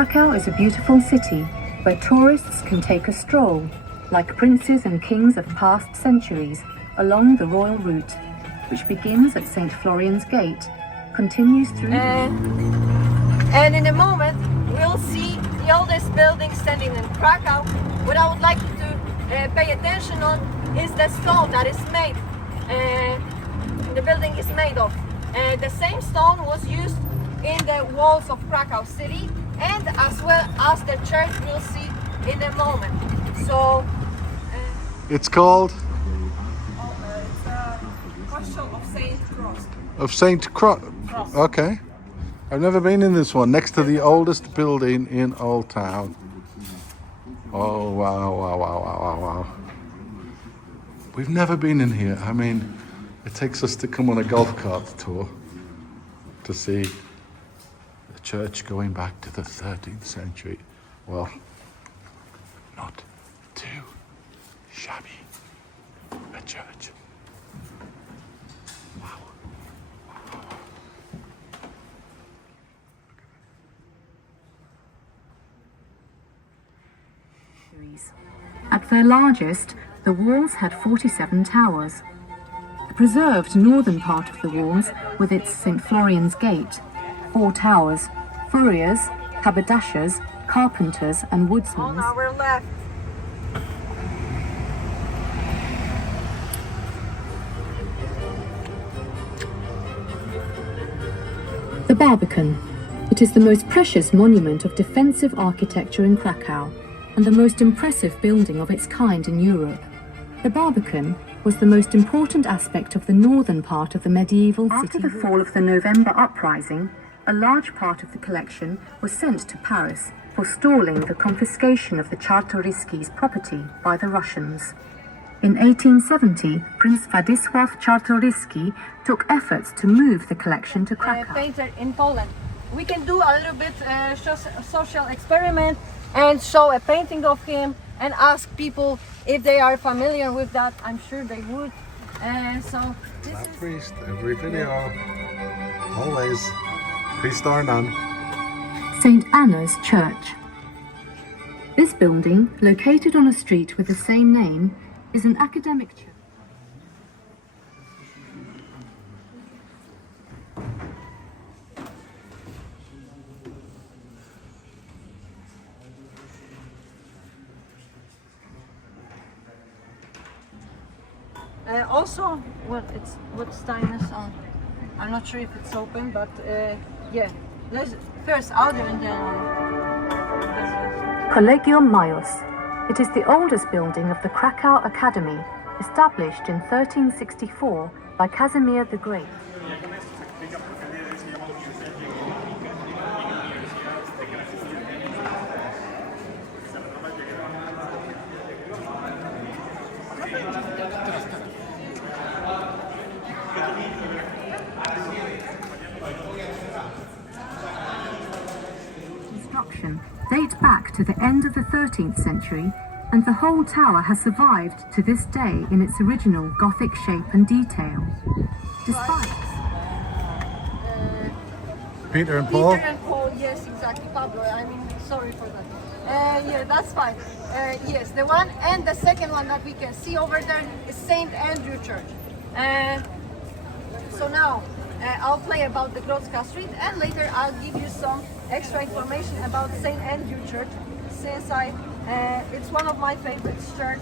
Krakow is a beautiful city where tourists can take a stroll, like princes and kings of past centuries, along the royal route, which begins at St. Florian's Gate, continues through... And in a moment, we'll see the oldest building standing in Krakow. What I would like you to pay attention on is the stone that is made, the building is made of. The same stone was used in the walls of Krakow city, and as well as the church we'll see in a moment. So it's called? It's a Castle of Saint Cross. Of Saint Cross. Okay. I've never been in this one, next to the oldest building in Old Town. Oh, wow, wow, wow, wow, wow, wow. We've never been in here. I mean, it takes us to come on a golf cart tour to see the church going back to the 13th century. Well, not too shabby a church. Wow. At their largest, the walls had 47 towers. The preserved northern part of the walls, with its St. Florian's Gate, 4 towers, furriers, haberdashers, carpenters and woodsmen. On our left. The Barbican. It is the most precious monument of defensive architecture in Krakow, and the most impressive building of its kind in Europe. The Barbican was the most important aspect of the northern part of the medieval city. After the fall of the November uprising, a large part of the collection was sent to Paris, forestalling the confiscation of the Czartoryski's property by the Russians. In 1870, Prince Władysław Czartoryski took efforts to move the collection to Krakow. Painter in Poland. We can do a little bit social experiment and show a painting of him and ask people if they are familiar with that. I'm sure they would. So this is priest, every video, always, priest or none. St. Anna's Church. This building, located on a street with the same name, is an academic church. Also, well, what time is on? I'm not sure if it's open, but yeah. Let's first audio and then. Collegium Maius. It is the oldest building of the Krakow Academy, established in 1364 by Kazimierz the Great. Construction dates back to the end of the 13th century, and the whole tower has survived to this day in its original Gothic shape and detail. Despite Peter and Paul? Peter and Paul, yes, exactly. Pablo, I mean, sorry for that. Yeah, that's fine. Yes, the one and the second one that we can see over there is St. Andrew Church. So now, I'll play about the Grodzka Street, and later I'll give you some extra information about St. Andrew Church, since it's one of my favorite church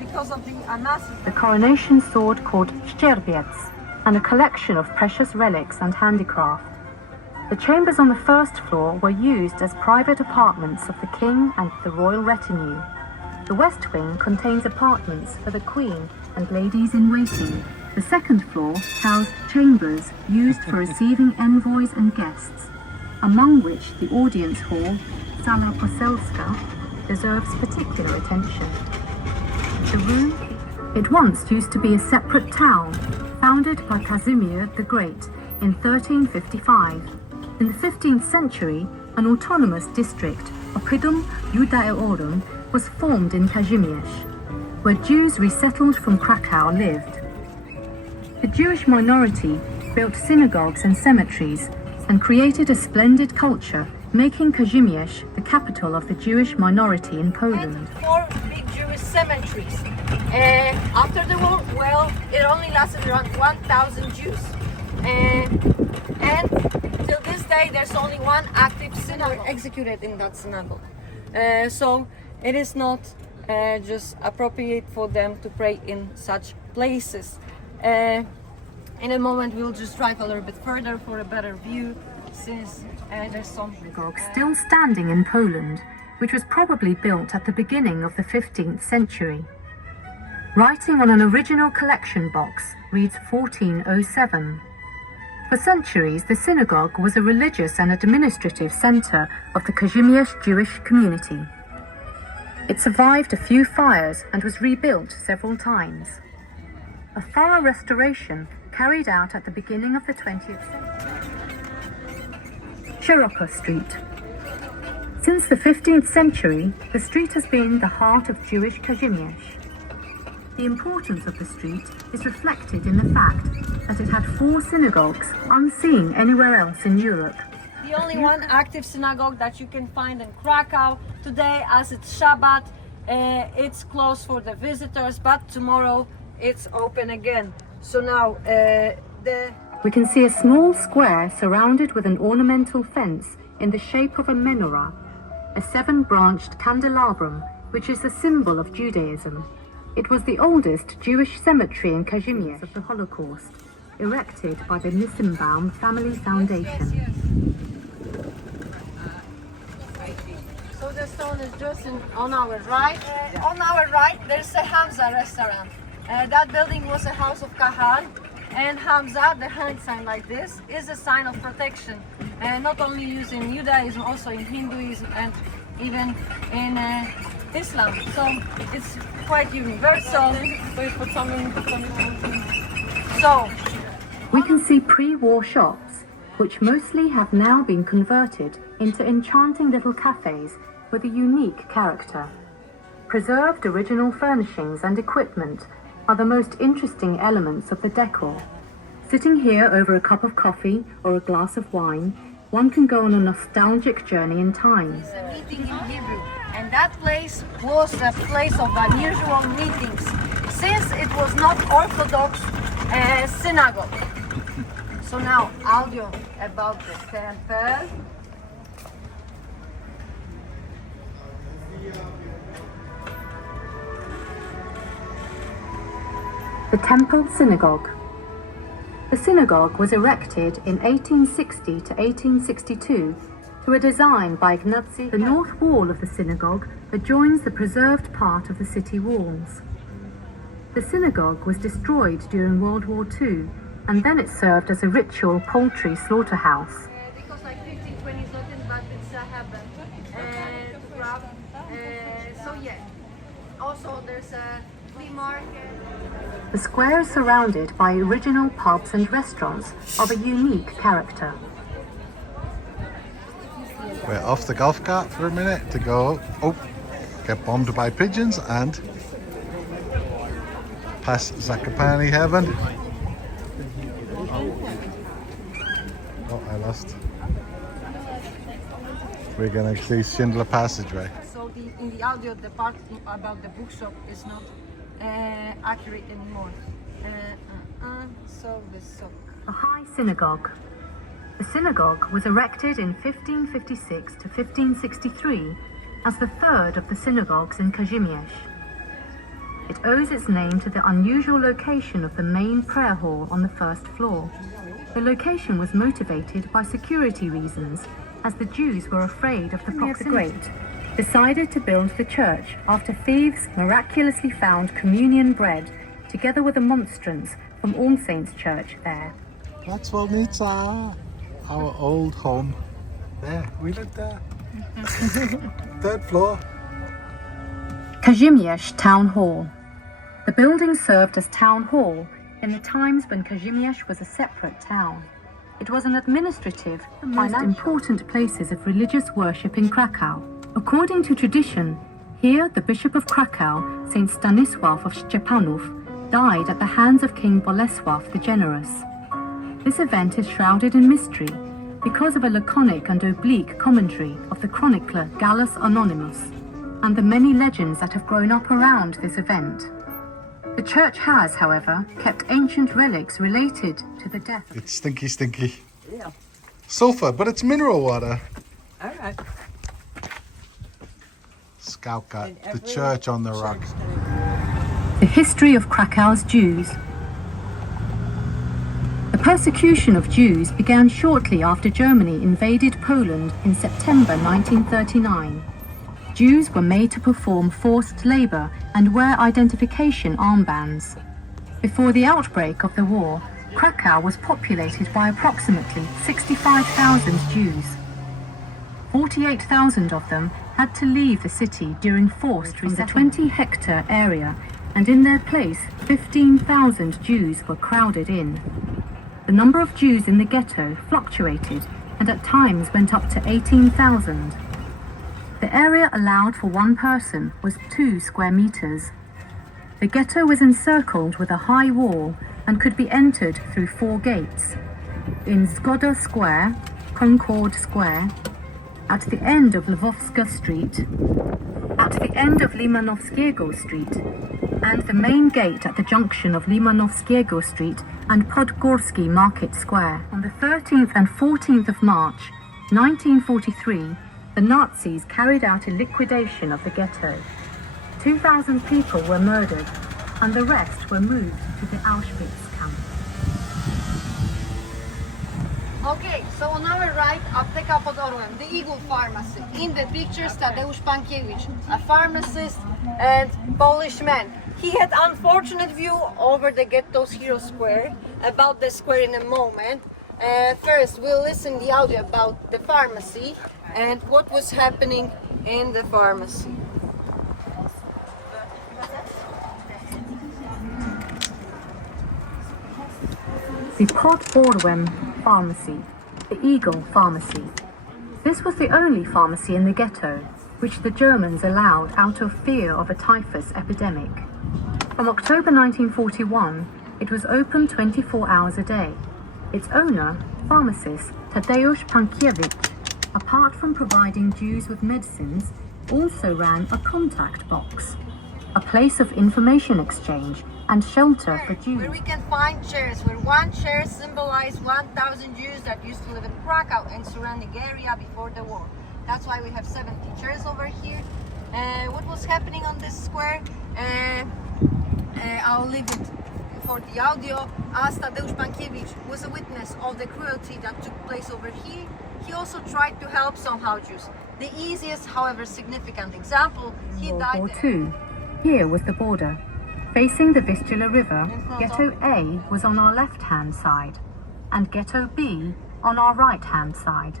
because of the massive... The coronation sword called Szczerbiec, and a collection of precious relics and handicraft. The chambers on the first floor were used as private apartments of the king and the royal retinue. The west wing contains apartments for the queen and ladies in waiting. The second floor housed chambers used for receiving envoys and guests, among which the audience hall, Sala Poselska, deserves particular attention. The room, it once used to be a separate town, founded by Kazimierz the Great in 1355. In the 15th century, an autonomous district, Oppidum Judaeorum, was formed in Kazimierz, where Jews resettled from Krakow lived. The Jewish minority built synagogues and cemeteries and created a splendid culture making Kazimierz the capital of the Jewish minority in Poland. And 4 big Jewish cemeteries. After the war, well, it only lasted around 1,000 Jews. And till this day, there's only one active synagogue executed in that synagogue. So it is not just appropriate for them to pray in such places. In a moment, we'll just drive a little bit further for a better view, since there's some Synagogue still standing in Poland, which was probably built at the beginning of the 15th century. Writing on an original collection box reads 1407. For centuries, the synagogue was a religious and administrative center of the Kazimierz Jewish community. It survived a few fires and was rebuilt several times. A thorough restoration carried out at the beginning of the 20th century. Szeroka Street. Since the 15th century, the street has been the heart of Jewish Kazimierz. The importance of the street is reflected in the fact that it had 4 synagogues unseen anywhere else in Europe. the only one active synagogue that you can find in Krakow. Today, as it's Shabbat, it's closed for the visitors, but tomorrow it's open again. So now we can see a small square surrounded with an ornamental fence in the shape of a menorah, a 7-branched candelabrum, which is a symbol of Judaism. It was the oldest Jewish cemetery in Kazimierz of the Holocaust, erected by the Nissenbaum Family Foundation. Yes. So the stone is just on our right. On our right, there's a Hamza restaurant. That building was a house of Kahal, and Hamza, the hand sign like this, is a sign of protection. Not only used in Judaism, also in Hinduism and even in Islam. So it's quite universal. So we can see pre-war shops, which mostly have now been converted into enchanting little cafes with a unique character. Preserved original furnishings and equipment are the most interesting elements of the decor. Sitting here over a cup of coffee or a glass of wine, one can go on a nostalgic journey in time. it's a meeting in Hebrew, and that place was a place of unusual meetings, since it was not Orthodox synagogue. So now, audio about the temple. The Temple Synagogue. The synagogue was erected in 1860 to 1862 to a design by Ignacy. The north wall of the synagogue adjoins the preserved part of the city walls. The synagogue was destroyed during World War II, and then it served as a ritual poultry slaughterhouse. Because like 15, 20 zlotys, but it's happened to grab. So yeah. Also there's a flea market. The square is surrounded by original pubs and restaurants of a unique character. We're off the golf cart for a minute to go, get bombed by pigeons and past Zakopane Heaven. Oh, I lost. We're gonna see Schindler Passageway. So in the audio, the part about the bookshop is not accurate anymore. So The High Synagogue. The synagogue was erected in 1556 to 1563 as the third of the synagogues in Kazimierz. It owes its name to the unusual location of the main prayer hall on the first floor. The location was motivated by security reasons, as the Jews were afraid of the proximity. The Great decided to build the church after thieves miraculously found communion bread together with a monstrance from All Saints Church there. That's Volnica, our old home. There, we lived there. Third floor. Kazimierz Town Hall. The building served as town hall in the times when Kazimierz was a separate town. It was an administrative, most important places of religious worship in Krakow. According to tradition, here the Bishop of Krakow, Saint Stanisław of Szczepanów, died at the hands of King Bolesław the Generous. This event is shrouded in mystery, because of a laconic and oblique commentary of the chronicler Gallus Anonymus and the many legends that have grown up around this event. The church has, however, kept ancient relics related to the death. It's stinky, stinky. Yeah. Sulfur, but it's mineral water. All right. Skałka, the church on the rock. The history of Krakow's Jews. The persecution of Jews began shortly after Germany invaded Poland in September 1939. Jews were made to perform forced labor and wear identification armbands. Before the outbreak of the war, Krakow was populated by approximately 65,000 Jews. 48,000 of them had to leave the city during forced resettlement. The 20-hectare area, and in their place 15,000 Jews were crowded in. The number of Jews in the ghetto fluctuated and at times went up to 18,000. The area allowed for one person was 2 square meters. The ghetto was encircled with a high wall and could be entered through 4 gates. In Zgoda Square, Concord Square, at the end of Lwowska Street, at the end of Limanowskiego Street, and the main gate at the junction of Limanowskiego Street and Podgórski Market Square. On the 13th and 14th of March, 1943, the Nazis carried out a liquidation of the ghetto. 2,000 people were murdered, and the rest were moved to the Auschwitz camp. Okay, so on our right, Apteka pod Orłem, the Eagle Pharmacy. In the pictures, Tadeusz Pankiewicz, a pharmacist and Polish man. He had unfortunate view over the ghetto's Hero Square. About the square in a moment. First, we'll listen the audio about the pharmacy and what was happening in the pharmacy. The Pod Orłem Pharmacy, the Eagle Pharmacy. This was the only pharmacy in the ghetto, which the Germans allowed out of fear of a typhus epidemic. From October 1941, it was open 24 hours a day. Its owner, pharmacist Tadeusz Pankiewicz, apart from providing Jews with medicines, also ran a contact box, a place of information exchange and shelter for Jews. Where we can find chairs, where one chair symbolized 1,000 Jews that used to live in Krakow and surrounding area before the war. That's why we have 70 chairs over here. What was happening on this square? I'll leave it for the audio. As Tadeusz Pankiewicz was a witness of the cruelty that took place over here, he also tried to help somehow Jews. The easiest, however significant example, he died. World War II. Here was the border. Facing the Vistula River, Ghetto A was on our left-hand side, and Ghetto B on our right-hand side.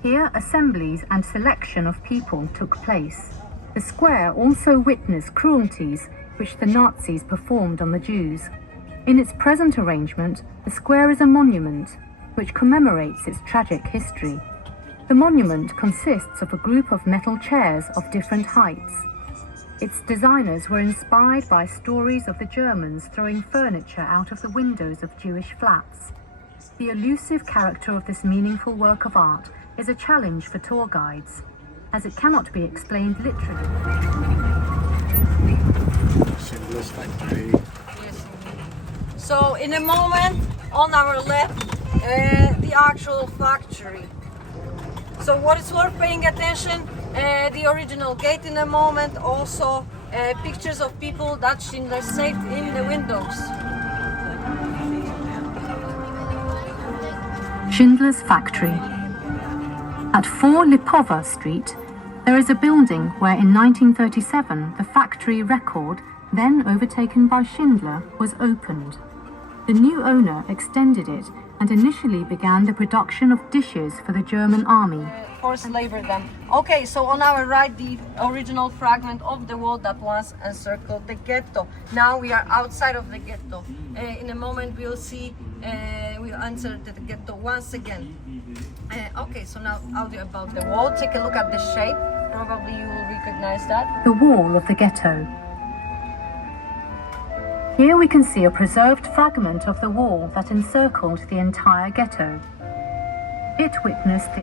Here, assemblies and selection of people took place. The square also witnessed cruelties which the Nazis performed on the Jews. In its present arrangement, the square is a monument which commemorates its tragic history. The monument consists of a group of metal chairs of different heights. Its designers were inspired by stories of the Germans throwing furniture out of the windows of Jewish flats. The elusive character of this meaningful work of art is a challenge for tour guides, as it cannot be explained literally. Schindler's factory. Yes. So in a moment, on our left, the actual factory. So what is worth paying attention, the original gate in a moment, also pictures of people that Schindler saved in the windows. Schindler's factory. At 4 Lipowa Street, there is a building where in 1937 the factory record, then overtaken by Schindler, was opened. The new owner extended it and initially began the production of dishes for the German army. Forced labor then. Okay, so on our right, the original fragment of the wall that once encircled the ghetto. Now we are outside of the ghetto. In a moment we'll see, we'll enter the ghetto once again. Okay, so now audio about the wall. Take a look at the shape. Probably you will recognize that. The wall of the ghetto. Here we can see a preserved fragment of the wall that encircled the entire ghetto. It witnessed the